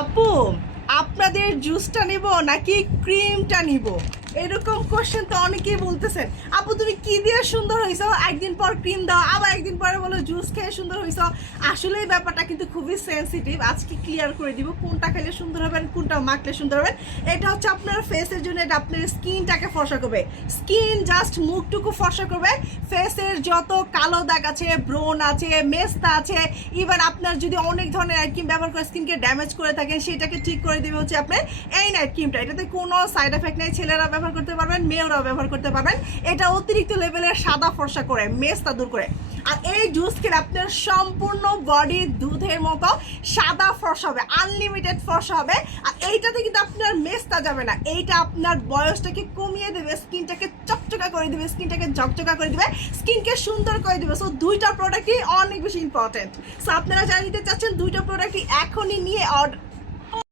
আপু, আপনাদের জুসটা নিব নাকি ক্রিমটা নিব? এরকম কোশ্চেন তো অনেকেই বলতেছেন। আপু তুমি কি দিয়ে সুন্দর হইছো, একদিন পর ক্রিম দাও, আবার একদিন পরে বলো জুস খেয়ে সুন্দর হইছো। আসলে এই ব্যাপারটা কিন্তু খুবই সেন্সিটিভ। আজকে ক্লিয়ার করে দিব কোনটা খেলে সুন্দর হবেন, কোনটা মাখলে সুন্দর হবেন। এটা হচ্ছে আপনার ফেসের জন্য, এটা আপনার স্কিনটাকে ফর্সা করবে। স্কিন জাস্ট মুখটুকু ফর্সা করবে। ফেসের যত কালো দাগ আছে, ব্রণ আছে, মেস্তা আছে, ইভেন আপনার যদি অনেক ধরনের নাইট ক্রিম ব্যবহার করে স্কিনকে ড্যামেজ করে থাকেন, সেটাকে ঠিক করে দেবে হচ্ছে আপনার এই নাইট ক্রিমটা। এটাতে কোনো সাইড এফেক্ট নেই, ছেলেরা ব্যবহার করতে পারবেন, মেয়েরাও ব্যবহার করতে পারবেন। এটা অতিরিক্ত লেভেলের সাদা ফর্সা করে, মেস্তা দূর করে। আর এই জুস খেলে আপনার সম্পূর্ণ বডি দুধের মতো সাদা ফর্সা হবে, আনলিমিটেড ফর্সা হবে। আর এইটাতে কিন্তু আপনার মেস্তা যাবে না, এইটা আপনার বয়সটাকে কমিয়ে দেবে, স্কিনটাকে চকচকা করে দিবে, স্কিনটাকে ঝকঝকা করে দিবে, স্কিনকে সুন্দর করে দিবে। সো দুইটা প্রোডাক্টই অনেক বেশি ইম্পর্টেন্ট। সো আপনারা যারা নিতে চাচ্ছেন দুইটা প্রোডাক্টই এখনই নিয়ে